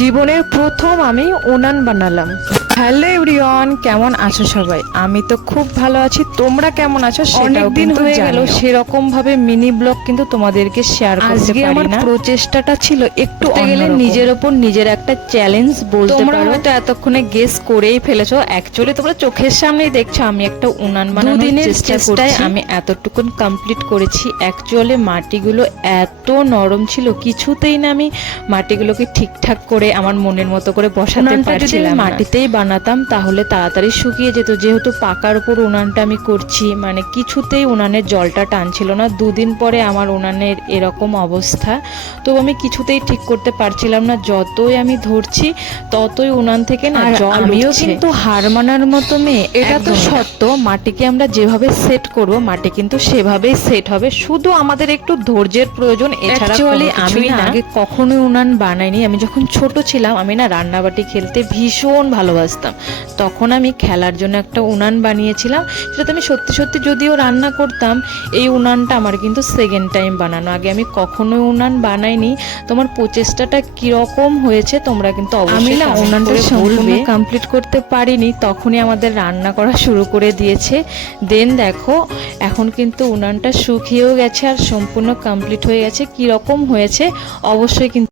জীবনের প্রথম আমি উনান বানালাম। হ্যালো এভরিওয়ান কেমন আছো সবাই? আমি তো খুব ভালো আছি। তোমরা কেমন আছো অনেকদিন হয়ে গেল সেরকম ভাবে মিনি ব্লগ কিন্তু তোমাদেরকে শেয়ার করতে আজকে পারি আমার না। প্রচেষ্টাটা ছিল একটু গেলে। নিজের ওপর নিজের একটা চ্যালেঞ্জ বলতে তোমরা হয়তো এতক্ষণে গেস করেই ফেলেছো। অ্যাকচুয়ালি তোমরা চোখের সামনেই দেখছ আমি একটা উনান বানানোর চেষ্টা চেষ্টায় করছি। আমি এতটুকুন কমপ্লিট করেছি। অ্যাকচুয়ালি মাটিগুলো এত নরম ছিল কিছুতেই না আমি মাটিগুলোকে ঠিকঠাক করে আমার মনের মতো করে বসাতে পারছিলাম মাটিতেই বানাতাম তাহলে তাড়াতাড়ি শুকিয়ে যেত। যেহেতু পাকার উপর উনানটা আমি করছি মানে কিছুতেই উনানের জলটা টানছিল না। দুদিন পরে আমার উনানের এরকম অবস্থা। তো আমি কিছুতেই ঠিক করতে পারছিলাম না। যতই আমি ধরছি ততই উনান থেকে না জল আমিও কিন্তু হার মানার মতো মেয়ে। এটা তো সত্য। মাটিকে আমরা যেভাবে সেট করব মাটি কিন্তু সেভাবেই সেট হবে। শুধু আমাদের একটু ধৈর্যের প্রয়োজন এছাড়া আমি আগে কখনোই উনান বানাইনি। আমি যখন ছোট ছিলাম আমি না রান্নাবাটি খেলতে ভীষণ ভালোবাসতাম তখন আমি খেলার জন্য একটা উনান বানিয়েছিলাম। সেটাতে আমি সত্যি সত্যি যদিও রান্না করতাম এই উনানটা আমার কিন্তু সেকেন্ড টাইম বানানো। আগে আমি কখনোই উনান বানাইনি। তোমার প্রচেষ্টাটা কীরকম হয়েছে তোমরা কিন্তু আমি না উনানটা সম্পূর্ণ কমপ্লিট করতে পারিনি। তখনই আমাদের রান্না করা শুরু করে দিয়েছে। দেন দেখো এখন কিন্তু উনানটা শুকিয়েও গেছে আর সম্পূর্ণ কমপ্লিট হয়ে গেছে। কীরকম হয়েছে অবশ্যই কিন্তু